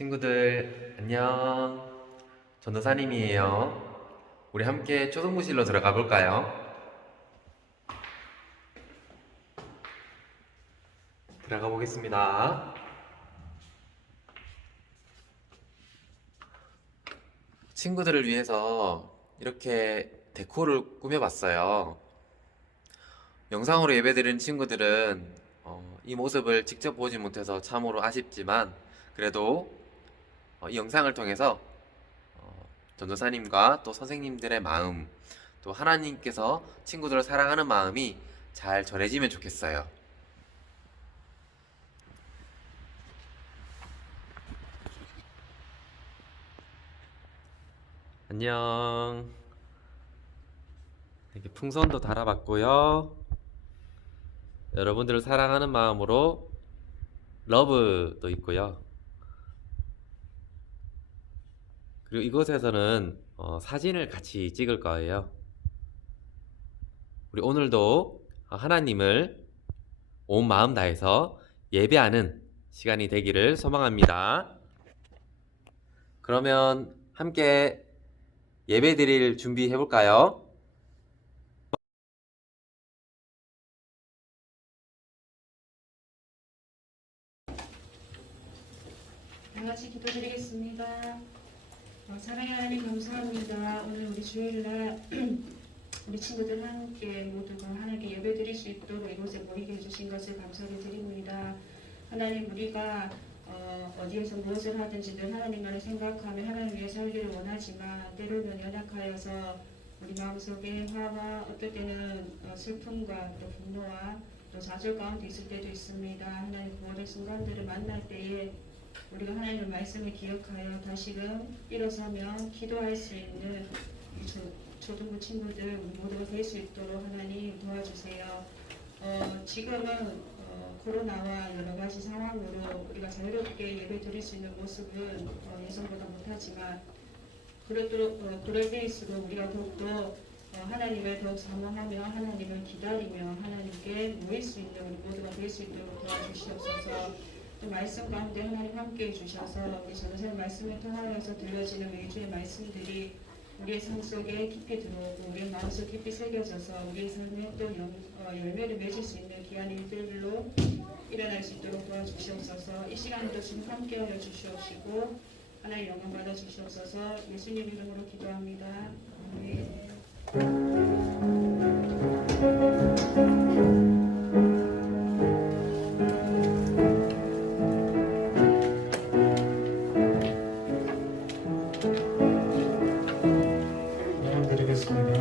친구들 안녕. 전도사님이에요. 우리 함께 초등부실로 들어가 볼까요? 들어가 보겠습니다. 친구들을 위해서 이렇게 데코를 꾸며봤어요. 영상으로 예배드리는 친구들은 이 모습을 직접 보지 못해서 참으로 아쉽지만 그래도 이 영상을 통해서 전도사님과 또 선생님들의 마음, 또 하나님께서 친구들을 사랑하는 마음이 잘 전해지면 좋겠어요. 안녕. 이렇게 풍선도 달아봤고요. 여러분들을 사랑하는 마음으로 러브도 있고요. 그리고 이곳에서는 사진을 같이 찍을 거예요. 우리 오늘도 하나님을 온 마음 다해서 예배하는 시간이 되기를 소망합니다. 그러면 함께 예배 드릴 준비해 볼까요? 다 같이 기도드리겠습니다. 사랑의 하나님 감사합니다. 오늘 우리 주일날 우리 친구들 함께 모두가 하나님께 예배드릴 수 있도록 이곳에 모이게 해주신 것을 감사를 드립니다. 하나님 우리가 어디에서 무엇을 하든지 늘 하나님만을 생각하며 하나님 위해 살기를 원하지만 때로는 연약하여서 우리 마음속에 화와 어떨 때는 슬픔과 또 분노와 또 좌절 가운데 있을 때도 있습니다. 하나님 그런 순간들을 만날 때에 우리가 하나님의 말씀을 기억하여 다시금 일어서며 기도할 수 있는 초등부 친구들 우리 모두가 될 수 있도록 하나님 도와주세요. 지금은 코로나와 여러 가지 상황으로 우리가 자유롭게 예배 드릴 수 있는 모습은 예전보다 못하지만 그럴 때일수록 우리가 더욱더 하나님을 더욱 사모하며 하나님을 기다리며 하나님께 모일 수 있는 우리 모두가 될 수 있도록 도와주시옵소서. 또 말씀 가운데 하나님 함께해 주셔서 우리 전도사님 말씀을 통하여서 들려지는 매주의 말씀들이 우리의 삶 속에 깊이 들어오고 우리의 마음속 깊이 새겨져서 우리의 삶에 또 열매를 맺을 수 있는 귀한 일들로 일어날 수 있도록 도와주시옵소서. 이 시간에도 지금 함께하여 주시옵시고 하나님 영광 받아 주시옵소서. 예수님 이름으로 기도합니다. 아멘. 드리겠습니다.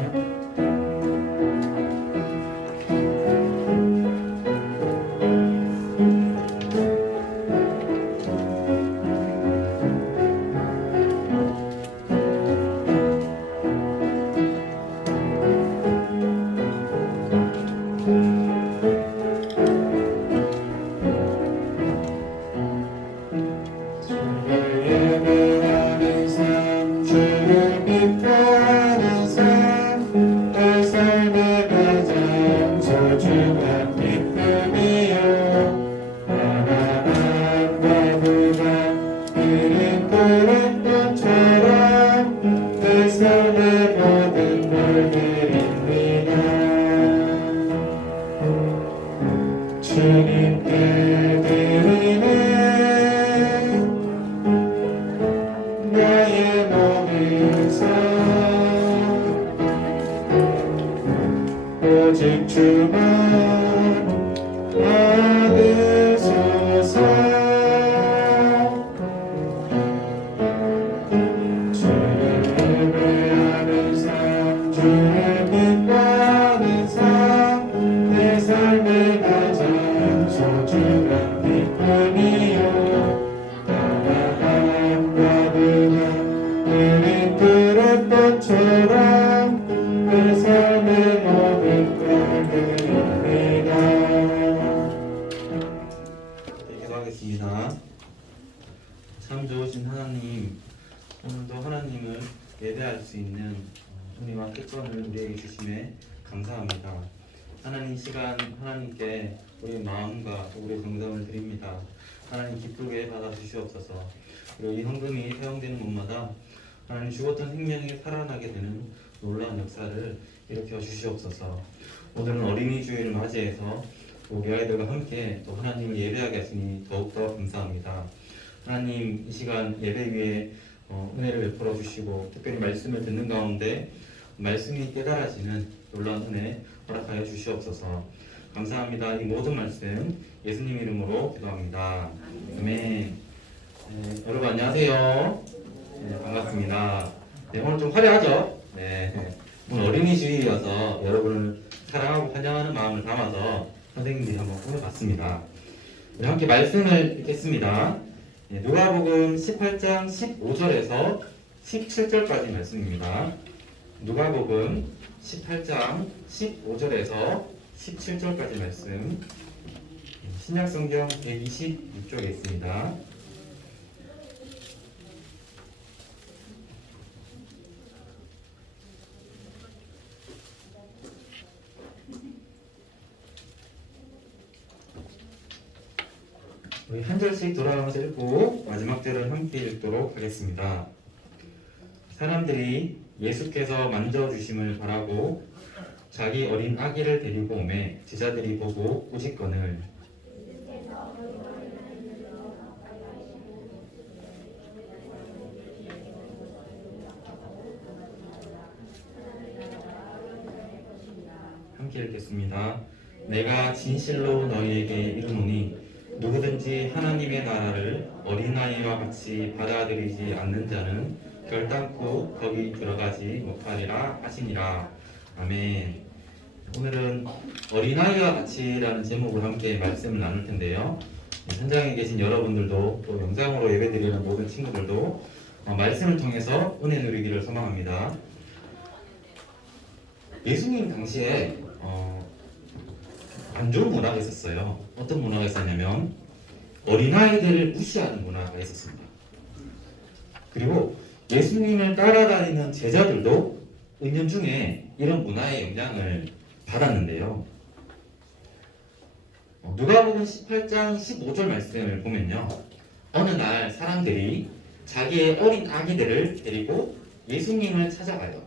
주님께 드리는 나의 몸에서 오직 주만 받으소서. 주를 예배하는 삶, 주를 기뻐하는 삶, 내 삶의 가장 소중한 기쁨이요. 따라함 가득한 우리 그릇꽃처럼 내 삶의 모든 걸 드립니다. 기도하겠습니다. 참 좋으신 하나님, 오늘도 하나님을 예배할 수 있는 은혜와 특권을 우리에게 주심에 감사합니다. 하나님 시간 하나님께 우리의 마음과 우리의 정성을 드립니다. 하나님 기쁘게 받아 주시옵소서. 그리고 이 헌금이 사용되는 곳마다 하나님 죽었던 생명이 살아나게 되는 놀라운 역사를 일으켜 주시옵소서. 오늘은 어린이 주일을 맞이해서 우리 아이들과 함께 또 하나님을 예배하게 하시니 더욱더 감사합니다. 하나님 이 시간 예배 위에 은혜를 베풀어 주시고 특별히 말씀을 듣는 가운데 말씀이 깨달아지는 놀라운 은혜 허락하여 주시옵소서. 감사합니다. 이 모든 말씀 예수님 이름으로 기도합니다. 아멘. 여러분 안녕하세요. 반갑습니다. 오늘 좀 화려하죠? 오늘 어린이 주일이어서 여러분을 사랑하고 환영하는 마음을 담아서 선생님들이 한번 꾸며봤습니다. 우리 함께 말씀을 읽겠습니다. 누가복음 18장 15절에서 17절까지 말씀입니다. 누가복음 18장 15절에서 17절까지 말씀, 신약성경 126쪽에 있습니다. 우리 한 절씩 돌아가면서 읽고 마지막 절은 함께 읽도록 하겠습니다. 사람들이 예수께서 만져주심을 바라고 자기 어린 아기를 데리고 오매 제자들이 보고 꾸짖거늘 함께 읽겠습니다. 내가 진실로 너희에게 이르노니 누구든지 하나님의 나라를 어린아이와 같이 받아들이지 않는 자는 결단코 거기 들어가지 못하리라 하시니라. 아멘. 오늘은 어린아이와 같이라는 제목으로 함께 말씀을 나눌 텐데요. 현장에 계신 여러분들도 또 영상으로 예배드리는 모든 친구들도 말씀을 통해서 은혜 누리기를 소망합니다. 예수님 당시에 안 좋은 문화가 있었어요. 어떤 문화가 있었냐면 어린아이들을 무시하는 문화가 있었습니다. 그리고 예수님을 따라다니는 제자들도 은연중에 이런 문화의 영향을 받았는데요. 누가복음 18장 15절 말씀을 보면요. 어느 날 사람들이 자기의 어린 아기들을 데리고 예수님을 찾아가요.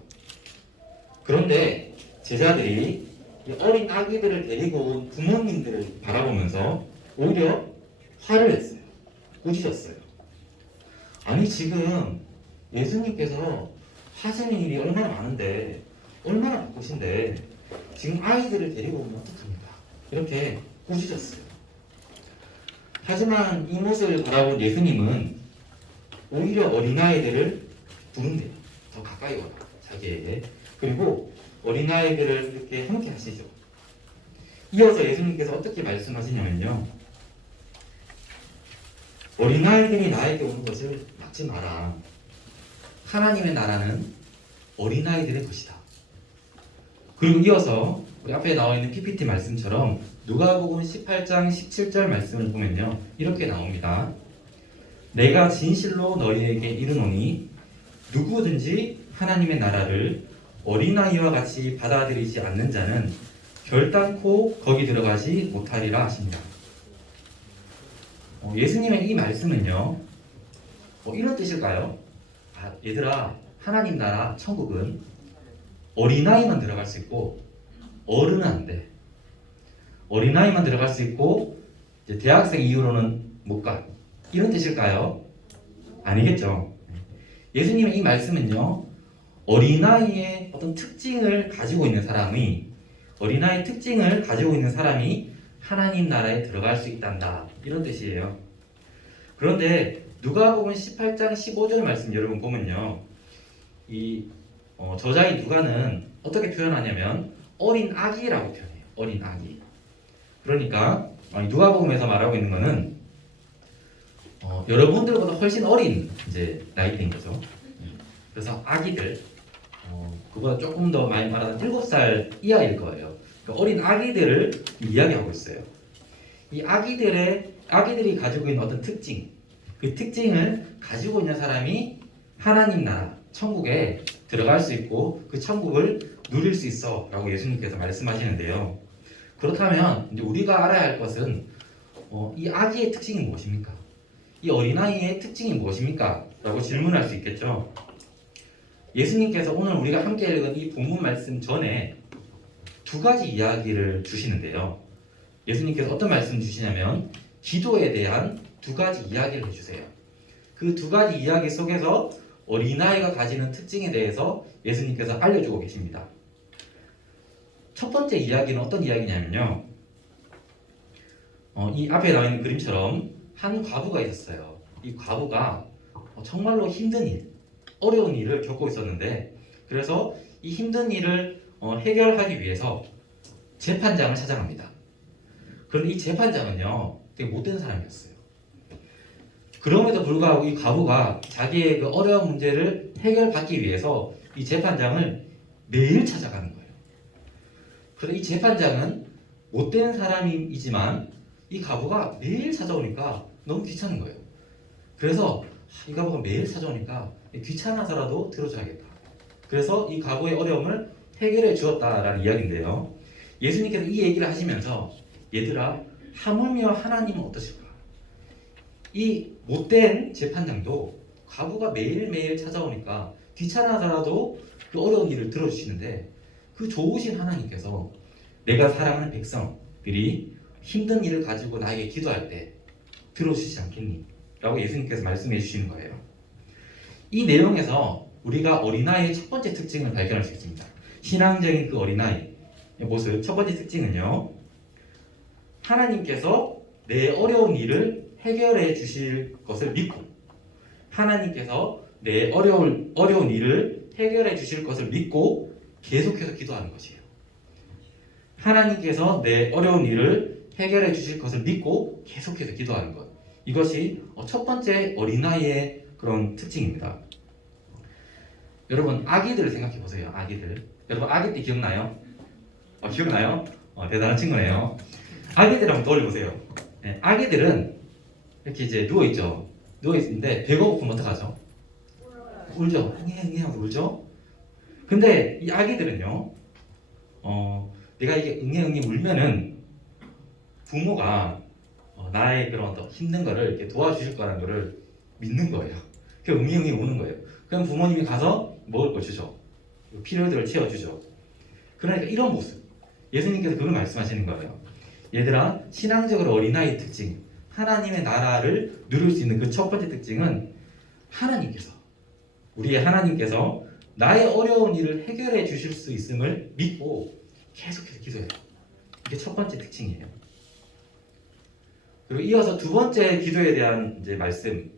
그런데 제자들이 이 어린 아기들을 데리고 온 부모님들을 바라보면서 오히려 화를 냈어요. 꾸짖었어요. 아니 지금 예수님께서 하시는 일이 얼마나 많은데 얼마나 바쁘신데 지금 아이들을 데리고 오면 어떡합니까? 이렇게 꾸짖었어요. 하지만 이 모습을 바라본 예수님은 오히려 어린아이들을 부른대요. 더 가까이 와라 자기에게. 그리고 어린아이들을 이렇게 함께 하시죠. 이어서 예수님께서 어떻게 말씀하시냐면요. 어린아이들이 나에게 오는 것을 막지 마라. 하나님의 나라는 어린아이들의 것이다. 그리고 이어서 우리 앞에 나와 있는 PPT 말씀처럼 누가복음 18장 17절 말씀을 보면요. 이렇게 나옵니다. 내가 진실로 너희에게 이르노니 누구든지 하나님의 나라를 어린아이와 같이 받아들이지 않는 자는 결단코 거기 들어가지 못하리라 하십니다. 예수님의 이 말씀은요. 이런 뜻일까요? 얘들아, 하나님 나라 천국은 어린아이만 들어갈 수 있고 어른은 안 돼. 어린아이만 들어갈 수 있고 이제 대학생 이후로는 못 가. 이런 뜻일까요? 아니겠죠. 예수님의 이 말씀은요. 어린아이의 어떤 특징을 가지고 있는 사람이 어린아이의 특징을 가지고 있는 사람이 하나님 나라에 들어갈 수 있단다. 이런 뜻이에요. 그런데 누가복음 18장 15절 말씀 여러분 보면요. 이 저자인 누가는 어떻게 표현하냐면 어린 아기라고 표현해요. 어린 아기. 그러니까 누가복음에서 말하고 있는 거는 여러분들보다 훨씬 어린 이제 나이대인 거죠. 그래서 아기들 그보다 조금 더 많이 말하는 7살 이하일 거예요. 그러니까 어린 아기들을 이야기하고 있어요. 이 아기들이 가지고 있는 어떤 특징, 그 특징을 가지고 있는 사람이 하나님 나라, 천국에 들어갈 수 있고 그 천국을 누릴 수 있어 라고 예수님께서 말씀하시는데요. 그렇다면 이제 우리가 알아야 할 것은 이 아기의 특징이 무엇입니까? 이 어린아이의 특징이 무엇입니까? 라고 질문할 수 있겠죠. 예수님께서 오늘 우리가 함께 읽은 이 본문 말씀 전에 두 가지 이야기를 주시는데요. 예수님께서 어떤 말씀 주시냐면 기도에 대한 두 가지 이야기를 해주세요. 그 두 가지 이야기 속에서 어린아이가 가지는 특징에 대해서 예수님께서 알려주고 계십니다. 첫 번째 이야기는 어떤 이야기냐면요. 이 앞에 나와 있는 그림처럼 한 과부가 있었어요. 이 과부가 정말로 힘든 일, 어려운 일을 겪고 있었는데 그래서 이 힘든 일을 해결하기 위해서 재판장을 찾아갑니다. 그런데 이 재판장은요 되게 못된 사람이었어요. 그럼에도 불구하고 이 과부가 자기의 그 어려운 문제를 해결받기 위해서 이 재판장을 매일 찾아가는 거예요. 그래서 이 재판장은 못된 사람이지만 이 과부가 매일 찾아오니까 너무 귀찮은 거예요. 그래서 이 과부가 매일 찾아오니까 귀찮아서라도 들어줘야겠다. 그래서 이 과부의 어려움을 해결해 주었다라는 이야기인데요. 예수님께서 이 얘기를 하시면서 얘들아 하물며 하나님은 어떠실까? 이 못된 재판장도 과부가 매일매일 찾아오니까 귀찮아서라도 그 어려운 일을 들어주시는데 그 좋으신 하나님께서 내가 사랑하는 백성들이 힘든 일을 가지고 나에게 기도할 때 들어주시지 않겠니? 라고 예수님께서 말씀해 주시는 거예요. 이 내용에서 우리가 어린아이의 첫 번째 특징을 발견할 수 있습니다. 신앙적인 그 어린아이의 모습 첫 번째 특징은요. 하나님께서 내 어려운 일을 해결해 주실 것을 믿고 하나님께서 내 어려운 일을 해결해 주실 것을 믿고 계속해서 기도하는 것이에요. 하나님께서 내 어려운 일을 해결해 주실 것을 믿고 계속해서 기도하는 것. 이것이 첫 번째 어린아이의 그런 특징입니다. 여러분 아기들을 생각해 보세요. 아기들. 여러분 아기 때 기억나요? 기억나요? 대단한 친구네요. 아기들 한번 떠올려보세요. 네, 아기들은 이렇게 이제 누워있죠. 누워있는데 배가 고프면 어떡하죠? 울죠. 응애 하고 울죠. 근데 이 아기들은요. 내가 이게 응애 울면은 부모가 나의 그런 어떤 힘든 거를 이렇게 도와주실 거라는 거를 믿는 거예요. 그 응애 우는 거예요. 그럼 부모님이 가서 먹을 거 주죠. 필요들을 채워주죠. 그러니까 이런 모습. 예수님께서 그걸 말씀하시는 거예요. 얘들아, 신앙적으로 어린아이의 특징, 하나님의 나라를 누릴 수 있는 그 첫 번째 특징은 하나님께서, 우리의 하나님께서 나의 어려운 일을 해결해 주실 수 있음을 믿고 계속해서 기도해요. 이게 첫 번째 특징이에요. 그리고 이어서 두 번째 기도에 대한 이제 말씀,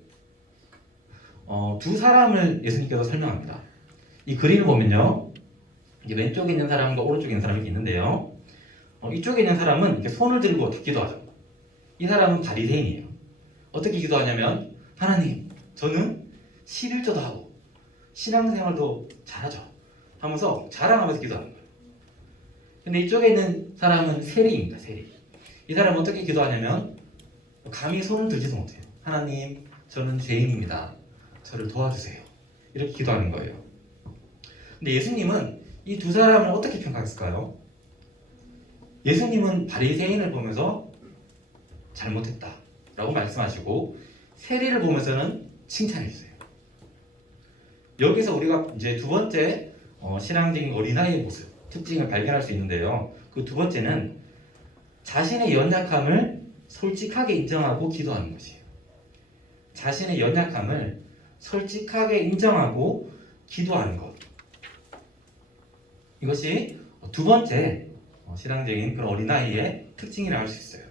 두 사람을 예수님께서 설명합니다. 이 그림을 보면요, 이제 왼쪽에 있는 사람과 오른쪽에 있는 사람이 있는데요. 이쪽에 있는 사람은 이렇게 손을 들고 기도하죠. 이 사람은 바리새인이에요. 어떻게 기도하냐면 하나님, 저는 11조도 하고 신앙생활도 잘하죠 하면서 자랑하면서 기도하는 거예요. 근데 이쪽에 있는 사람은 세리입니다. 세리. 이 사람은 어떻게 기도하냐면 감히 손을 들지도 못해요. 하나님, 저는 죄인입니다. 저를 도와주세요. 이렇게 기도하는 거예요. 근데 예수님은 이 두 사람을 어떻게 평가했을까요? 예수님은 바리새인을 보면서 잘못했다 라고 말씀하시고 세리를 보면서는 칭찬해 주세요. 여기서 우리가 이제 두 번째 신앙적인 어린아이의 모습, 특징을 발견할 수 있는데요. 그 두 번째는 자신의 연약함을 솔직하게 인정하고 기도하는 것이에요. 자신의 연약함을 솔직하게 인정하고 기도하는 것. 이것이 두 번째 신앙적인 그런 어린아이의 특징이라고 할 수 있어요.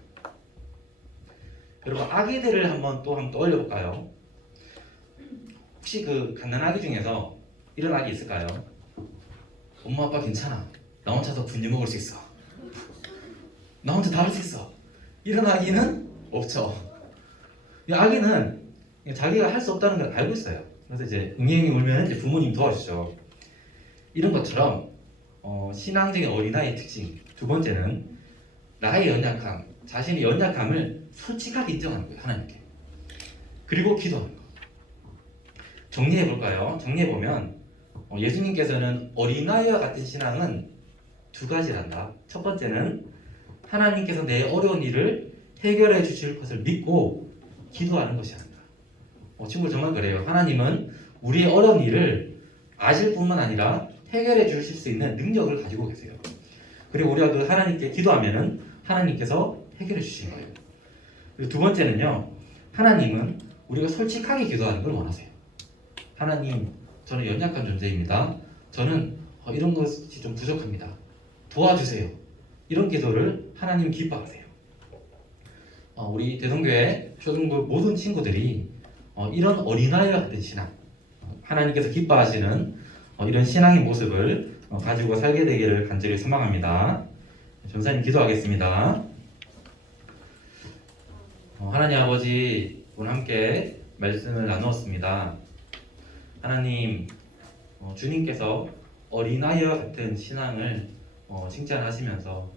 여러분 아기들을 한번 떠올려 볼까요? 혹시 그 갓난아기 중에서 이런 아기 있을까요? 엄마 아빠 괜찮아. 나 혼자서 분유 먹을 수 있어. 나 혼자 다 할 수 있어. 이런 아기는 없죠. 이 아기는 자기가 할 수 없다는 걸 알고 있어요. 그래서 이제 응애응애 울면 이제 부모님 도와주죠. 이런 것처럼 신앙적인 어린아이의 특징 두 번째는 나의 연약함, 자신의 연약함을 솔직하게 인정하는 거예요. 하나님께. 그리고 기도하는 거. 정리해 볼까요? 정리해 보면 예수님께서는 어린아이와 같은 신앙은 두 가지란다. 첫 번째는 하나님께서 내 어려운 일을 해결해 주실 것을 믿고 기도하는 것이란다. 친구들 정말 그래요. 하나님은 우리의 어려운 일을 아실 뿐만 아니라 해결해 주실 수 있는 능력을 가지고 계세요. 그리고 우리가 그 하나님께 기도하면은 하나님께서 해결해 주신 거예요. 그리고 두 번째는요, 하나님은 우리가 솔직하게 기도하는 걸 원하세요. 하나님, 저는 연약한 존재입니다. 저는 이런 것이 좀 부족합니다. 도와주세요. 이런 기도를 하나님 기뻐하세요. 우리 대동교회 초등부 모든 친구들이 이런 어린아이와 같은 신앙, 하나님께서 기뻐하시는 이런 신앙의 모습을 가지고 살게 되기를 간절히 소망합니다. 전사님 기도하겠습니다. 하나님 아버지, 오늘 함께 말씀을 나누었습니다. 하나님, 주님께서 어린아이와 같은 신앙을 칭찬하시면서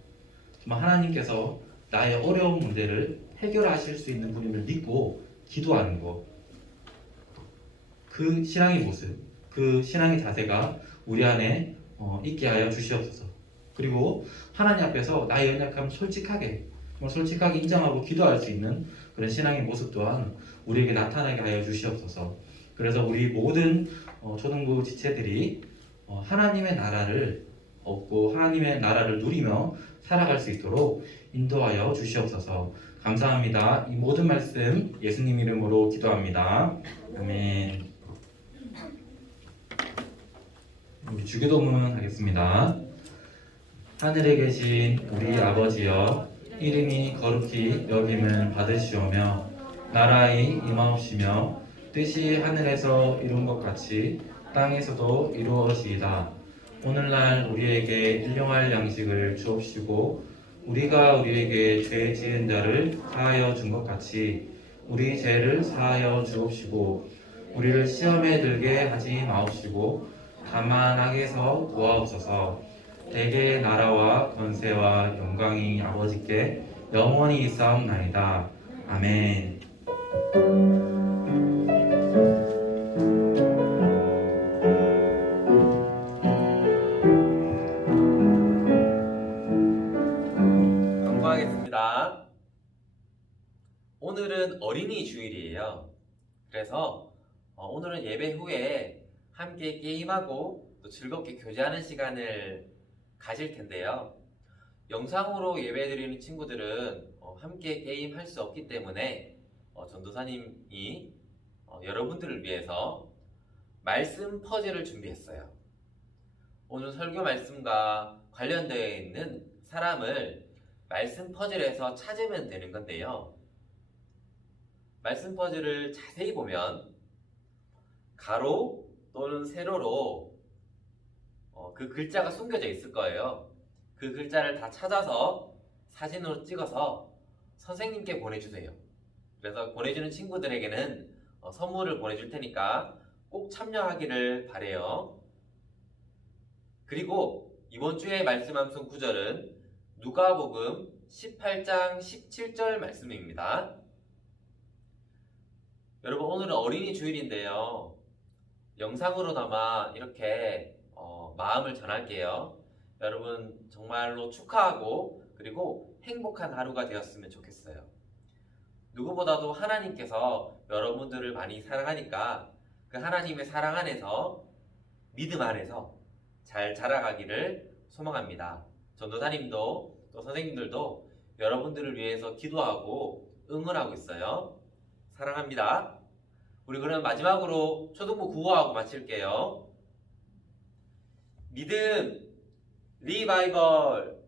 정말 하나님께서 나의 어려운 문제를 해결하실 수 있는 분임을 믿고 기도하는 것, 그 신앙의 모습, 그 신앙의 자세가 우리 안에 있게 하여 주시옵소서. 그리고 하나님 앞에서 나의 연약함을 솔직하게 인정하고 기도할 수 있는 그런 신앙의 모습 또한 우리에게 나타나게 하여 주시옵소서. 그래서 우리 모든 초등부 지체들이 하나님의 나라를 얻고 하나님의 나라를 누리며 살아갈 수 있도록 인도하여 주시옵소서. 감사합니다. 이 모든 말씀 예수님 이름으로 기도합니다. 아멘. 우리 주기도문 하겠습니다. 하늘에 계신 우리 아버지여, 이름이 거룩히 여김을 받으시오며 나라의 임하옵시며 뜻이 하늘에서 이룬 것 같이 땅에서도 이루어지이다. 오늘날 우리에게 일용할 양식을 주옵시고 우리가 우리에게 죄 지은 자를 사하여 준 것 같이 우리 죄를 사하여 주옵시고 우리를 시험에 들게 하지 마옵시고 다만 악에서 구하옵소서. 대개의 나라와 권세와 영광이 아버지께 영원히 있사옵나이다. 아멘. 경고하겠습니다. 오늘은 어린이 주일이에요. 그래서 오늘은 예배 후에 함께 게임하고 또 즐겁게 교제하는 시간을 가질 텐데요. 영상으로 예배드리는 친구들은 함께 게임할 수 없기 때문에 전도사님이 여러분들을 위해서 말씀 퍼즐을 준비했어요. 오늘 설교 말씀과 관련되어 있는 사람을 말씀 퍼즐에서 찾으면 되는 건데요. 말씀 퍼즐을 자세히 보면 가로 또는 세로로 그 글자가 숨겨져 있을 거예요. 그 글자를 다 찾아서 사진으로 찍어서 선생님께 보내주세요. 그래서 보내주는 친구들에게는 선물을 보내줄 테니까 꼭 참여하기를 바래요. 그리고 이번 주에 말씀 암송 구절은 누가복음 18장 17절 말씀입니다. 여러분, 오늘은 어린이 주일인데요. 영상으로나마 이렇게 마음을 전할게요. 여러분 정말로 축하하고 그리고 행복한 하루가 되었으면 좋겠어요. 누구보다도 하나님께서 여러분들을 많이 사랑하니까 그 하나님의 사랑 안에서, 믿음 안에서 잘 자라가기를 소망합니다. 전도사님도 또 선생님들도 여러분들을 위해서 기도하고 응원하고 있어요. 사랑합니다. 우리 그럼 마지막으로 초등부 구호하고 마칠게요. 믿음, 리바이벌,